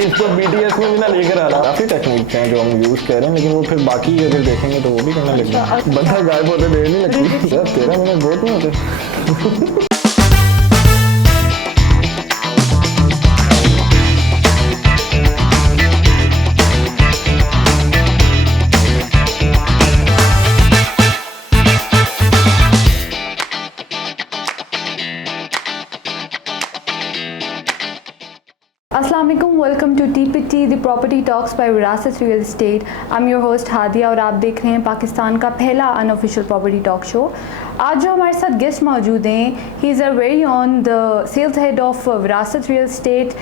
इसको BTS में भी ना लेकर आना। काफ़ी टेक्निक्स हैं जो हम यूज़ कर रहे हैं, लेकिन वो फिर बाकी अगर देखेंगे तो वो भी करना लगता है। बंदा गायब होते देर नहीं लगती यार, 13 मिनट बहुत नहीं होते। अस्सलाम वालेकुम, welcome to TPT the property talks by Virasat real estate. I am your host Hadia और आप देख रहे हैं पाकिस्तान का पहला अनऑफिशियल प्रॉपर्टी टॉक शो। आज जो हमारे साथ गेस्ट मौजूद हैं, he is a very on the sales head of Virasat real estate,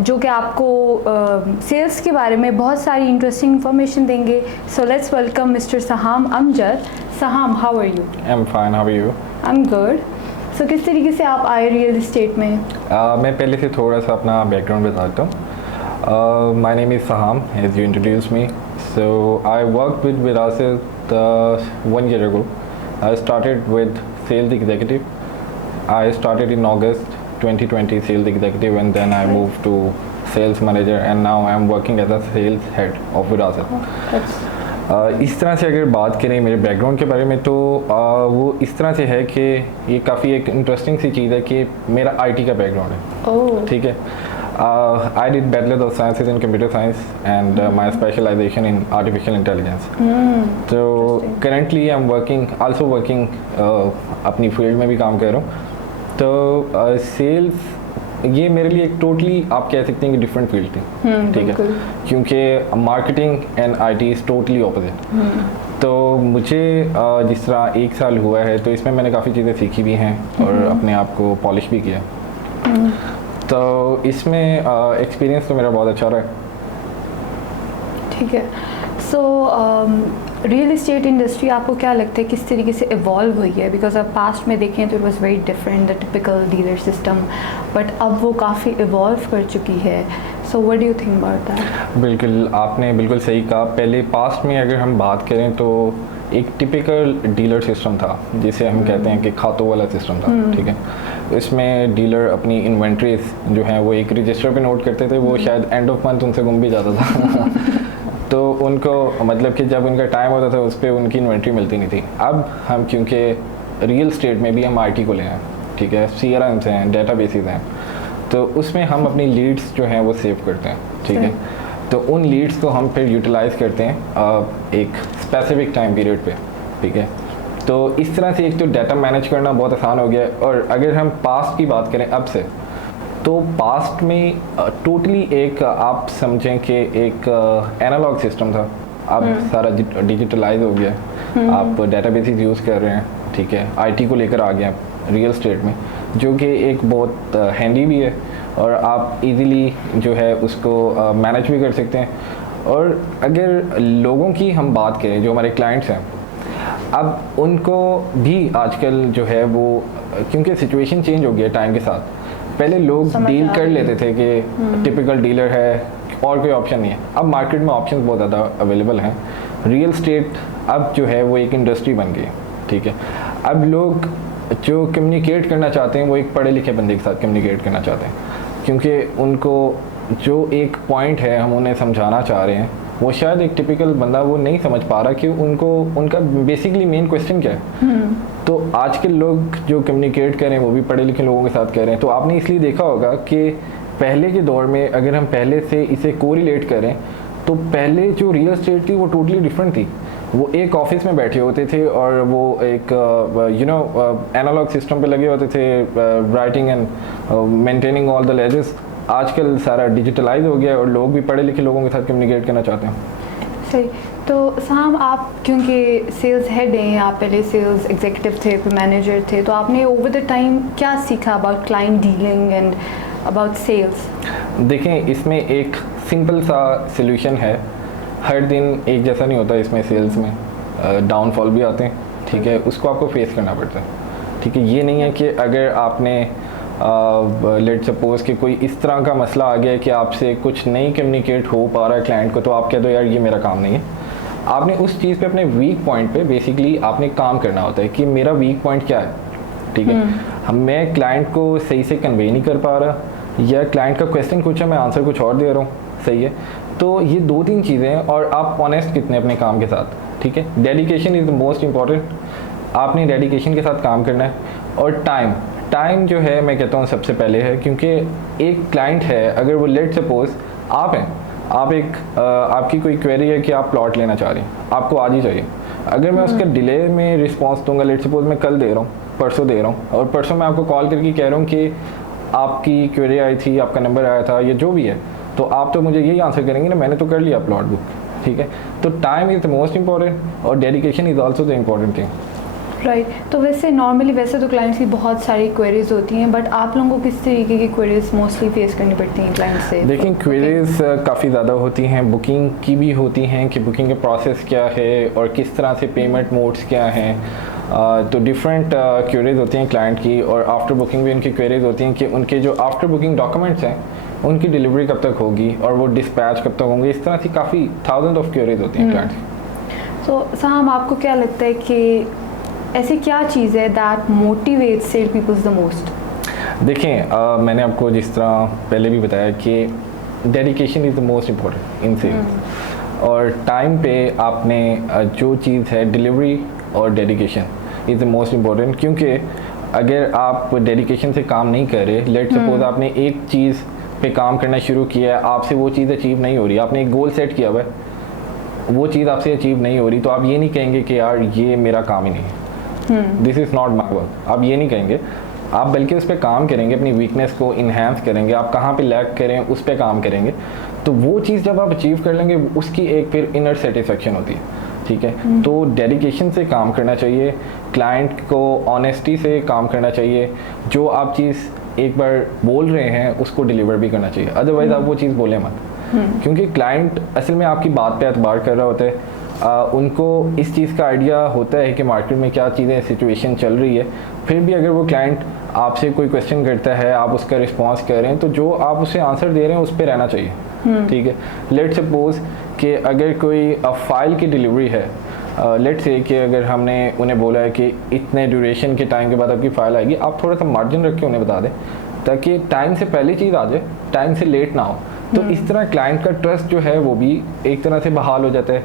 जो कि आपको सेल्स के बारे में बहुत सारी इंटरेस्टिंग इंफॉर्मेशन देंगे। So let's welcome mister Saham Amjad. Saham, how are you? I am fine, how are you? I am good. So किस तरीके से आप आए रियल एस्टेट में? मैं पहले से थोड़ा सा अपना बैकग्राउंड बताता हूँ। My name is Saham, as you introduce me. So I work with Virasat 1 year ago. I started with sales executive. I started in August 2020 sales executive, and then I moved to sales manager, and now I am working as a sales head of विरासत। इस तरह से अगर बात करें मेरे background के बारे में तो वो इस तरह से है कि ये काफ़ी एक इंटरेस्टिंग सी चीज़ है कि मेरा IT का बैकग्राउंड है। ठीक है, I did bachelor of sciences in computer science and my specialization in artificial intelligence. तो currently I am working also working अपनी फील्ड में भी काम कर रहा हूँ। तो सेल्स ये मेरे लिए एक टोटली आप कह सकते हैं कि डिफरेंट फील्ड थी। ठीक है, क्योंकि marketing and IT is totally opposite. तो मुझे जिस तरह 1 साल हुआ है तो इसमें मैंने काफ़ी चीज़ें सीखी भी हैं और अपने आप को पॉलिश भी किया। तो इसमें एक्सपीरियंस तो मेरा बहुत अच्छा रहा है। ठीक है। सो रियल इस्टेट इंडस्ट्री आपको क्या लगता है किस तरीके से इवॉल्व हुई है? बिकॉज अब पास्ट में देखें तो it was very different the typical dealer system, but अब वो काफ़ी इवॉल्व कर चुकी है। So what do you think about that? बिल्कुल, आपने बिल्कुल सही कहा। पहले पास्ट में अगर हम बात करें तो एक टिपिकल डीलर सिस्टम था जिसे हम कहते हैं कि खातों वाला सिस्टम था। ठीक है, इसमें डीलर अपनी इन्वेंट्रीज जो हैं वो एक रजिस्टर पे नोट करते थे, वो शायद एंड ऑफ मंथ उनसे गुम भी जाता था। तो उनको मतलब कि जब उनका टाइम होता था उस पर उनकी इन्वेंट्री मिलती नहीं थी। अब हम क्योंकि रियल स्टेट में भी हम IT को ले हैं, ठीक है, CRMs हैं, डेटाबेसेस हैं, तो उसमें हम अपनी लीड्स जो हैं वो सेव करते हैं। ठीक है, तो उन लीड्स को हम फिर यूटिलाइज़ करते हैं एक स्पेसिफिक टाइम पीरियड पे। ठीक है, तो इस तरह से एक तो डाटा मैनेज करना बहुत आसान हो गया है। और अगर हम पास्ट की बात करें अब से, तो पास्ट में टोटली एक आप समझें कि एक एनालॉग सिस्टम था। अब सारा डिजिटलाइज हो गया, आप डेटाबेसेस यूज़ कर रहे हैं। ठीक है, IT को लेकर आ गया रियल स्टेट में, जो कि एक बहुत हैंडी भी है और आप इजीली जो है उसको मैनेज भी कर सकते हैं। और अगर लोगों की हम बात करें जो हमारे क्लाइंट्स हैं, अब उनको भी आजकल जो है वो क्योंकि सिचुएशन चेंज हो गया टाइम के साथ, पहले लोग डील कर लेते थे कि टिपिकल डीलर है और कोई ऑप्शन नहीं है। अब मार्केट में ऑप्शंस बहुत ज़्यादा अवेलेबल हैं। रियल स्टेट अब जो है वो एक इंडस्ट्री बन गई। ठीक है, अब लोग जो कम्युनिकेट करना चाहते हैं वो एक पढ़े लिखे बंदे के साथ कम्युनिकेट करना चाहते हैं, क्योंकि उनको जो एक पॉइंट है हम उन्हें समझाना चाह रहे हैं वो शायद एक टिपिकल बंदा वो नहीं समझ पा रहा कि उनका बेसिकली मेन क्वेश्चन क्या है। तो आज के लोग जो कम्युनिकेट करें वो भी पढ़े लिखे लोगों के साथ कह रहे हैं। तो आपने इसलिए देखा होगा कि पहले के दौर में अगर हम पहले से इसे कोरिलेट करें तो पहले जो रियल एस्टेट थी वो टोटली डिफरेंट थी। वो एक ऑफिस में बैठे होते थे और वो एक एनालॉग सिस्टम पे लगे होते थे, writing and maintaining all the laissez. आजकल सारा डिजिटलाइज हो गया और लोग भी पढ़े लिखे लोगों के साथ कम्युनिकेट करना चाहते हैं। सही। तो साहब, आप क्योंकि सेल्स हेड हैं, आप पहले सेल्स एग्जीक्यूटिव थे, फिर मैनेजर थे, तो आपने ओवर द टाइम क्या सीखा about client dealing and about sales? देखें, इसमें एक सिंपल सा सॉल्यूशन है। हर दिन एक जैसा नहीं होता इसमें, सेल्स में डाउनफॉल भी आते हैं। ठीक है, उसको आपको फेस करना पड़ता है। ठीक है, ये नहीं है कि अगर आपने लेट सपोज कि कोई इस तरह का मसला आ गया है कि आपसे कुछ नहीं कम्युनिकेट हो पा रहा है क्लाइंट को, तो आप कह दो यार ये मेरा काम नहीं है। आपने उस चीज़ पे अपने वीक पॉइंट पे बेसिकली आपने काम करना होता है कि मेरा वीक पॉइंट क्या है। ठीक है, मैं क्लाइंट को सही से कन्वे नहीं कर पा रहा, या क्लाइंट का क्वेश्चन कुछ है, मैं आंसर कुछ और दे रहा हूँ, सही है। तो ये 2-3 चीज़ें हैं, और आप ऑनेस्ट कितने अपने काम के साथ, ठीक है। Dedication is the most important, आपने डेडिकेशन के साथ काम करना है। और टाइम जो है मैं कहता हूँ सबसे पहले है, क्योंकि एक क्लाइंट है, अगर वो लेट सपोज आप हैं, आप आपकी कोई क्वेरी है कि आप प्लॉट लेना चाह रही हैं, आपको आज ही चाहिए, अगर मैं उसका डिले में रिस्पॉन्स दूंगा, लेट सपोज मैं कल दे रहा हूँ, परसों दे रहा हूँ, और परसों मैं आपको कॉल करके कह रहा हूँ कि आपकी क्वेरी आई थी, आपका नंबर आया था, या जो भी है, तो आप तो मुझे यही आंसर करेंगे ना, मैंने तो कर लिया प्लॉट बुक, ठीक है। तो time is the most important, और dedication is also the important thing. Right तो वैसे तो क्लाइंट्स की बहुत सारी क्वेरीज होती हैं, बट आप लोगों को किस तरीके की क्वेरीज मोस्टली फेस करनी पड़ती हैं क्लाइंट से? देखिए क्वेरीज काफ़ी ज़्यादा होती हैं, बुकिंग की भी होती हैं कि बुकिंग का प्रोसेस क्या है और किस तरह से पेमेंट मोड्स क्या हैं। तो डिफरेंट क्वेरीज होती हैं क्लाइंट की, और आफ्टर बुकिंग भी उनकी क्वेरीज होती हैं कि उनके जो आफ्टर बुकिंग डॉक्यूमेंट्स हैं उनकी डिलीवरी कब तक होगी और वो डिस्पैच कब तक होंगे। इस तरह से काफ़ी थाउजेंड ऑफ क्वेरीज होती हैं क्लाइंट की। तो साहब आपको क्या लगता है कि ऐसी क्या चीज़ है that motivates sale peoples the most? देखें मैंने आपको जिस तरह पहले भी बताया कि dedication is the most important in sales, और टाइम पे आपने जो चीज़ है डिलीवरी और dedication is the most important, क्योंकि अगर आप डेडिकेशन से काम नहीं कर रहे, लेट सपोज आपने एक चीज़ पे काम करना शुरू किया है, आपसे वो चीज़ अचीव नहीं हो रही, आपने एक गोल सेट किया हुआ है, वो चीज़ आपसे अचीव नहीं हो रही, तो आप ये नहीं कहेंगे कि यार ये मेरा काम ही नहीं है, this is not my work, आप ये नहीं कहेंगे, आप बल्कि उस पर काम करेंगे, अपनी वीकनेस को इन्हेंस करेंगे, आप कहाँ पे लैक करें उस पर काम करेंगे, तो वो चीज़ जब आप अचीव कर लेंगे उसकी एक फिर इनर सेटिस्फेक्शन होती है, ठीक है। तो डेडिकेशन से काम करना चाहिए, क्लाइंट को ऑनेस्टी से काम करना चाहिए, जो आप चीज़ एक बार बोल रहे हैं उसको डिलीवर भी करना चाहिए, अदरवाइज़ आप वो चीज़ बोले मत, क्योंकि क्लाइंट असल में आपकी बात पे एतबार कर रहा होता है। उनको इस चीज़ का आइडिया होता है कि मार्केट में क्या चीज़ें सिचुएशन चल रही है, फिर भी अगर वो क्लाइंट आपसे कोई क्वेश्चन करता है, आप उसका रिस्पांस कर रहे हैं, तो जो आप उसे आंसर दे रहे हैं उस पर रहना चाहिए, ठीक है। लेट सपोज कि अगर कोई फाइल की डिलीवरी है, लेट से कि अगर हमने उन्हें बोला है कि इतने ड्यूरेशन के टाइम के बाद आपकी फ़ाइल आएगी, आप थोड़ा सा मार्जिन रख के उन्हें बता दें ताकि टाइम से पहले चीज़ आ जाए, टाइम से लेट ना हो। तो इस तरह क्लाइंट का ट्रस्ट जो है वो भी एक तरह से बहाल हो जाता है,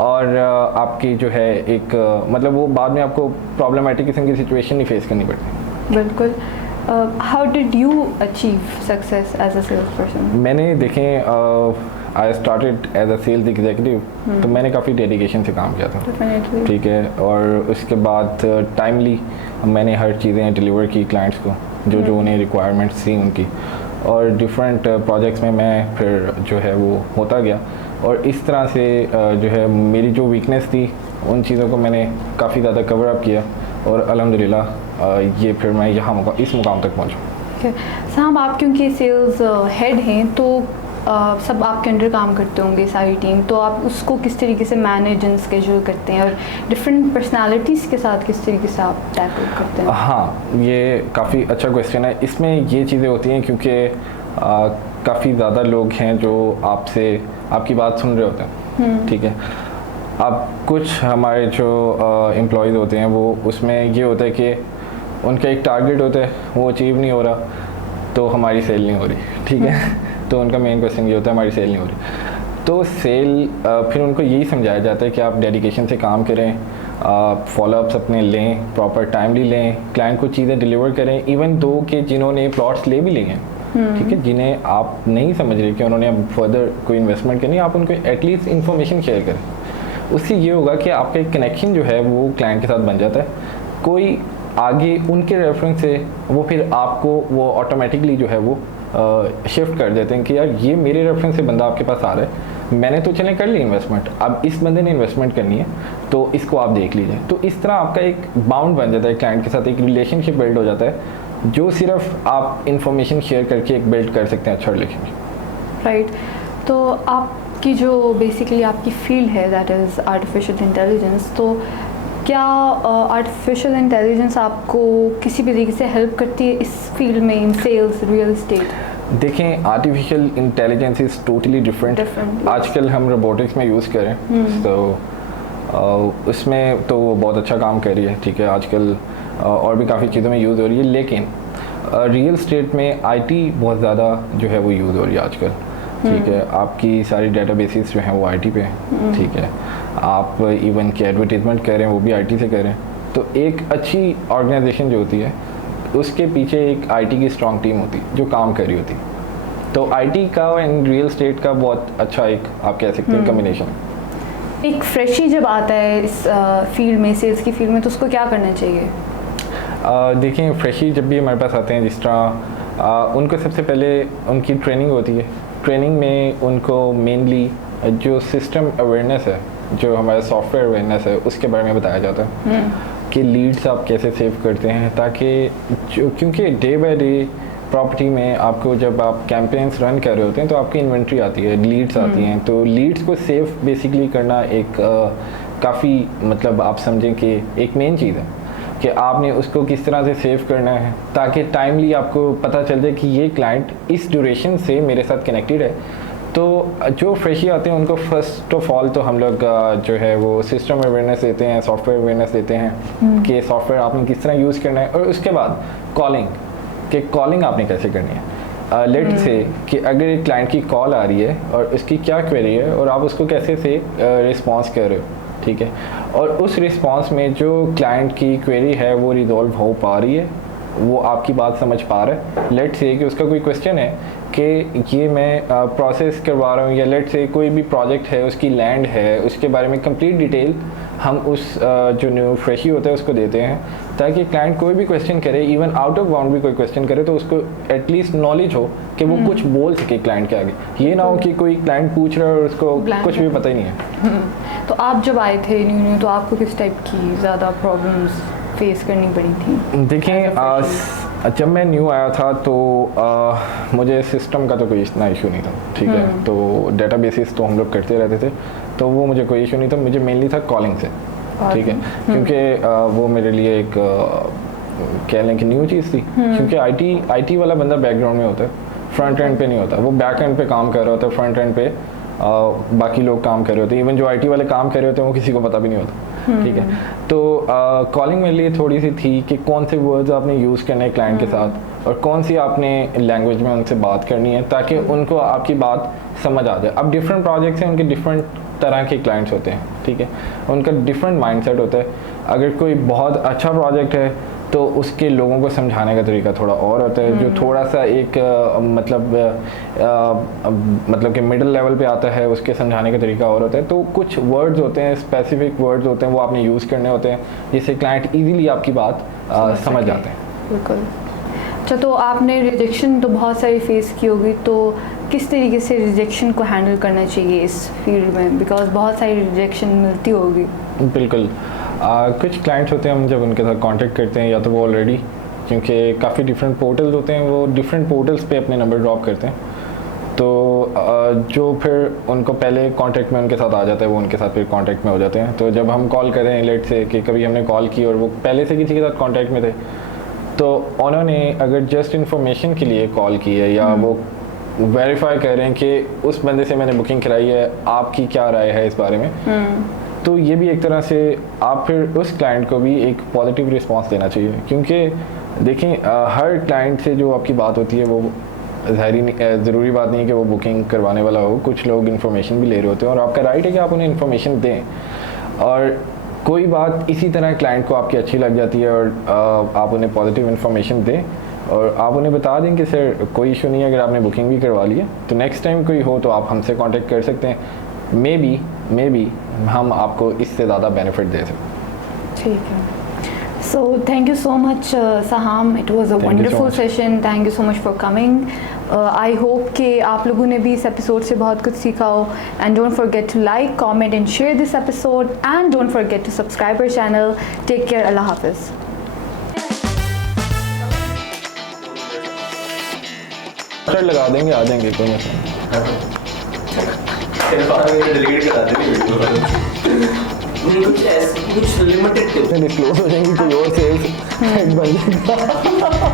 और आपकी जो है एक मतलब वो बाद में आपको प्रॉब्लमेटिक किस्म की सिचुएशन नहीं फेस करनी पड़ती। बिल्कुल। How did you achieve success as a sales person? मैंने देखें I started as a sales executive, तो मैंने काफ़ी डेडिकेशन से काम किया था, ठीक है, और उसके बाद टाइमली मैंने हर चीज़ें डिलीवर की क्लाइंट्स को, जो उन्हें रिक्वायरमेंट्स थी उनकी, और डिफरेंट प्रोजेक्ट्स में मैं फिर जो है वो होता गया, और इस तरह से जो है मेरी जो वीकनेस थी उन चीज़ों को मैंने काफ़ी ज़्यादा कवर अप किया, और अल्हम्दुलिल्लाह ये फिर मैं यहाँ इस मुकाम तक पहुँचा। साहब आप क्योंकि सेल्स हेड हैं तो सब आपके अंडर काम करते होंगे सारी टीम, तो आप उसको किस तरीके से मैनेज एंड स्केड्यूल करते हैं, और डिफरेंट पर्सनालिटीज़ के साथ किस तरीके से आप टैकल करते हैं? हाँ, ये काफ़ी अच्छा क्वेश्चन है। इसमें ये चीज़ें होती हैं क्योंकि काफ़ी ज़्यादा लोग हैं जो आपसे आपकी बात सुन रहे होते हैं, ठीक है। अब कुछ हमारे जो एम्प्लॉयज़ होते हैं वो उसमें ये होता है कि उनका एक टारगेट होता है, वो अचीव नहीं हो रहा तो हमारी सेल नहीं हो रही, ठीक है। तो उनका मेन क्वेश्चन ये होता है हमारी सेल नहीं हो रही, तो सेल फिर उनको यही समझाया जाता है कि आप डेडिकेशन से काम करें, फॉलोअप्स अपने लें, प्रॉपर टाइमली लें, क्लाइंट को चीज़ें डिलीवर करें, इवन दो कि जिन्होंने प्लॉट्स ले भी लिए हैं, ठीक है, जिन्हें आप नहीं समझ रहे कि उन्होंने अब फर्दर कोई इन्वेस्टमेंट करनी है, आप उनको एटलीस्ट इन्फॉर्मेशन शेयर करें। उससे ये होगा कि आपका एक कनेक्शन जो है वो क्लाइंट के साथ बन जाता है, कोई आगे उनके रेफरेंस से वो फिर आपको वो ऑटोमेटिकली जो है वो शिफ्ट कर देते हैं कि यार ये मेरे रेफरेंस से बंदा आपके पास आ रहा है, मैंने तो चले कर ली इन्वेस्टमेंट, अब इस बंदे ने इन्वेस्टमेंट करनी है तो इसको आप देख लीजिए। तो इस तरह आपका एक बाउंड बन जाता है क्लाइंट के साथ, एक रिलेशनशिप बिल्ड हो जाता है जो सिर्फ आप इंफॉर्मेशन शेयर करके एक बिल्ड कर सकते हैं, अच्छा रिलेशनशिप। राइट, तो आपकी जो बेसिकली आपकी फील्ड है दैट इज़ आर्टिफिशियल इंटेलिजेंस, तो क्या आर्टिफिशियल इंटेलिजेंस आपको किसी भी तरीके से हेल्प करती है इस फील्ड में, इन सेल्स, रियल एस्टेट? देखें artificial intelligence is totally different. आजकल हम रोबोटिक्स में यूज़ करें तो उसमें तो बहुत अच्छा काम कर रही है, ठीक है, आजकल और भी काफ़ी चीज़ों में यूज़ हो रही है, लेकिन रियल स्टेट में आईटी बहुत ज़्यादा जो है वो यूज़ हो रही है आजकल, ठीक है। आपकी सारी डेटाबेसेस जो हैं वो आईटी पे हैं, ठीक है। आप इवन की एडवर्टीजमेंट कर रहे हैं वो भी आईटी से कर रहे हैं। तो एक अच्छी ऑर्गेनाइजेशन जो होती है उसके पीछे एक आईटी की स्ट्रॉन्ग टीम होती है जो काम कर रही होती है। तो आईटी का एंड रियल स्टेट का बहुत अच्छा एक आप कह सकते हैं कम्बिनेशन। एक फ्रेशी जब आता है इस फील्ड में, सेल्स की फील्ड में, तो उसको क्या करना चाहिए? देखिए, फ्रेशी जब भी हमारे पास आते हैं, जिस तरह उनको सबसे पहले उनकी ट्रेनिंग होती है। ट्रेनिंग में उनको मेनली जो सिस्टम अवेयरनेस है, जो हमारा सॉफ्टवेयर अवेयरनेस है, उसके बारे में बताया जाता है कि लीड्स आप कैसे सेव करते हैं, ताकि क्योंकि डे बाय डे प्रॉपर्टी में आपको जब आप कैंपेन्स रन कर रहे होते हैं तो आपकी इन्वेंट्री आती है, लीड्स आती हैं। तो लीड्स को सेव बेसिकली करना एक काफ़ी मतलब आप समझें कि एक मेन चीज़ है कि आपने उसको किस तरह से सेव करना है ताकि टाइमली आपको पता चल जाए कि ये क्लाइंट इस ड्यूरेशन से मेरे साथ कनेक्टेड है। तो जो फ्रेशी आते हैं उनको फर्स्ट ऑफ ऑल तो हम लोग जो है वो सिस्टम अवेयरनेस देते हैं, सॉफ्टवेयर अवेयरनेस देते हैं कि सॉफ्टवेयर आपने किस तरह यूज़ करना है। और उसके बाद कॉलिंग, कि कॉलिंग आपने कैसे करनी है। लेट से कि अगर एक क्लाइंट की कॉल आ रही है और उसकी क्या क्वेरी है और आप उसको कैसे से रिस्पॉन्स कर रहे हो, ठीक है। और उस रिस्पॉन्स में जो क्लाइंट की क्वेरी है वो रिजॉल्व हो पा रही है, वो आपकी बात समझ पा रहा है। लेट से कि उसका कोई क्वेश्चन है कि ये मैं प्रोसेस करवा रहा हूँ, या लेट से कोई भी प्रोजेक्ट है, उसकी लैंड है, उसके बारे में कंप्लीट डिटेल हम उस जो न्यू फ्रेशी होता है उसको देते हैं, ताकि क्लाइंट कोई भी क्वेश्चन करे, इवन आउट ऑफ बाउंड भी कोई क्वेश्चन करे तो उसको एटलीस्ट नॉलेज हो कि वो कुछ बोल सके क्लाइंट के आगे। ये ना हो कि कोई क्लाइंट पूछ रहा है और उसको कुछ भी पता ही नहीं है। तो आप जब आए थे न्यू तो आपको किस टाइप की ज़्यादा प्रॉब्लम्स फेस करनी पड़ी थी? देखिए, जब मैं न्यू आया था तो मुझे सिस्टम का तो कोई इतना इशू नहीं था, ठीक है। तो डेटाबेसेस तो हम लोग करते रहते थे, तो वो मुझे कोई इशू नहीं था। मुझे मेनली था कॉलिंग से, ठीक है, क्योंकि वो मेरे लिए एक कह लें कि न्यू चीज़ थी। क्योंकि आईटी वाला बंदा बैकग्राउंड में होता है, फ्रंट एंड पे नहीं होता। वो बैक एंड पे काम कर रहा होता है, फ्रंट एंड पे बाकी लोग काम कर रहे होते हैं। इवन जो आईटी वाले काम कर रहे होते हैं वो किसी को पता भी नहीं होता, ठीक है। तो कॉलिंग मेरे लिए थोड़ी सी थी कि कौन से वर्ड्स आपने यूज़ करने हैं क्लाइंट के साथ और कौन सी आपने लैंग्वेज में उनसे बात करनी है, ताकि उनको आपकी बात समझ आ जाए। अब डिफरेंट प्रोजेक्ट्स हैं, उनके डिफरेंट तरह के क्लाइंट्स होते हैं, ठीक है, उनका डिफरेंट माइंडसेट होता है। अगर कोई बहुत अच्छा प्रोजेक्ट है तो उसके लोगों को समझाने का तरीका थोड़ा और होता है। जो थोड़ा सा एक मतलब कि मिडिल लेवल पे आता है, उसके समझाने का तरीका और होता है। तो कुछ वर्ड्स होते हैं, स्पेसिफिक वर्ड्स होते हैं, वो आपने यूज़ करने होते हैं जिससे क्लाइंट इजीली आपकी बात समझ जाते हैं। बिल्कुल। अच्छा, तो आपने रिजेक्शन तो बहुत सारी फेस की होगी, तो किस तरीके से रिजेक्शन को हैंडल करना चाहिए इस फील्ड में? बिकॉज बहुत सारी रिजेक्शन मिलती होगी। बिल्कुल। कुछ क्लाइंट्स होते हैं, हम जब उनके साथ कांटेक्ट करते हैं, या तो वो ऑलरेडी, क्योंकि काफ़ी डिफरेंट पोर्टल्स होते हैं, वो डिफरेंट पोर्टल्स पे अपने नंबर ड्रॉप करते हैं। तो जो फिर उनको पहले कांटेक्ट में उनके साथ आ जाता है, वो उनके साथ फिर कांटेक्ट में हो जाते हैं। तो जब हम कॉल करें, लेट से कि कभी हमने कॉल की और वो पहले से किसी के साथ कांटेक्ट में थे, तो उन्होंने अगर जस्ट इन्फॉर्मेशन के लिए कॉल की है या वो वेरीफाई कर रहे हैं कि उस बंदे से मैंने बुकिंग कराई है, आपकी क्या राय है इस बारे में, तो ये भी एक तरह से आप फिर उस क्लाइंट को भी एक पॉजिटिव रिस्पांस देना चाहिए। क्योंकि देखें, हर क्लाइंट से जो आपकी बात होती है वो ज़रूरी बात नहीं है कि वो बुकिंग करवाने वाला हो। कुछ लोग इन्फॉर्मेशन भी ले रहे होते हैं और आपका राइट है कि आप उन्हें इन्फॉर्मेशन दें। और कोई बात इसी तरह क्लाइंट को आपकी अच्छी लग जाती है और आप उन्हें पॉजिटिव इन्फॉर्मेशन दें और आप उन्हें बता दें कि सर कोई इशू नहीं है, अगर आपने बुकिंग भी करवा ली है तो नेक्स्ट टाइम कोई हो तो आप हमसे कांटेक्ट कर सकते हैं। मे बी हम आपको इससे ज़्यादा बेनिफिट दे सकते। ठीक है। So thank you so much Saham, it was a wonderful session. Thank you so much for coming. I hope कि आप लोगों ने भी इस एपिसोड से बहुत कुछ सीखा हो। And don't forget to like, comment and share this episode and don't forget to subscribe our channel. Take care, अल्लाह हाफिज़। लगा देंगे, आ जाएंगे, कोई मसला नहीं। कुछ लिमिटेड डिस्क्लोज हो जाएंगी, कोई और सेल्स बन जाएगा।